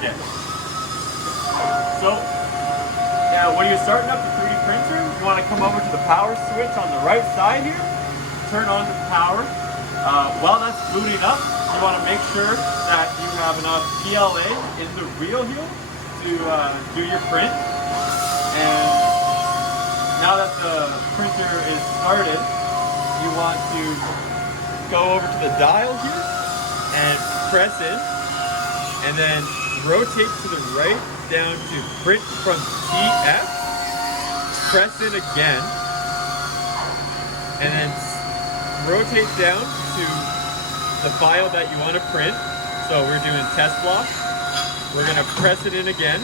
Yeah. So, yeah, when you're starting up the 3D printer, you want to come over to the power switch on the right side here, turn on the power. While that's booting up, you want to make sure that you have enough PLA in the reel here to do your print. And now that the printer is started, you want to go over to the dial here and press in, and then rotate to the right down to print from TF, press in again, and then rotate down to the file that you want to print. So we're doing test block. We're going to press it in again,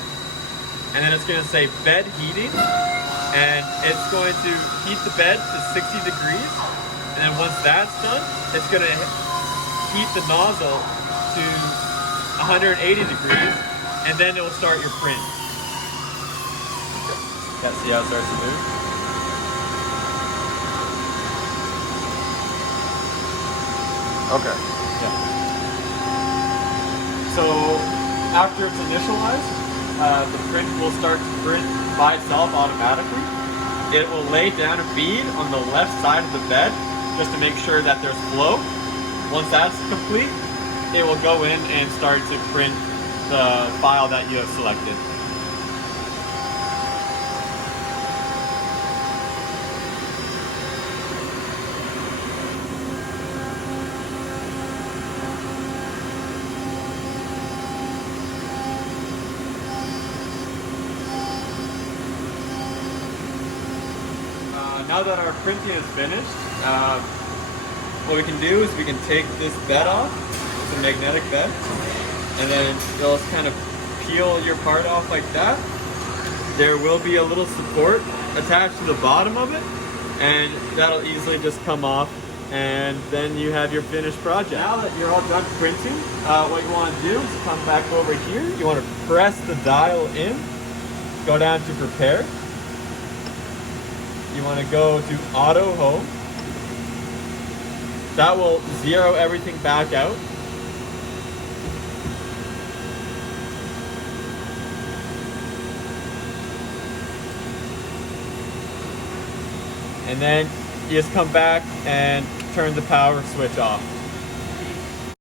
and then it's going to say bed heating, and it's going to heat the bed to 60 degrees. And then once that's done, it's going to heat the nozzle to 180 degrees, and then it will start your print. See how it starts to move? Okay. Yeah. So after it's initialized, the print will start to print by itself automatically. It will lay down a bead on the left side of the bed just to make sure that there's flow. Once that's complete, it will go in and start to print the file that you have selected. Now that our printing is finished, what we can do is we can take this bed off. It's a magnetic bed, and then you'll just kind of peel your part off like that. There will be a little support attached to the bottom of it, and that'll easily just come off, and then you have your finished project. Now that you're all done printing, what you want to do is come back over here. You want to press the dial in, go down to prepare. You want to go to auto home. That will zero everything back out. And then you just come back and turn the power switch off.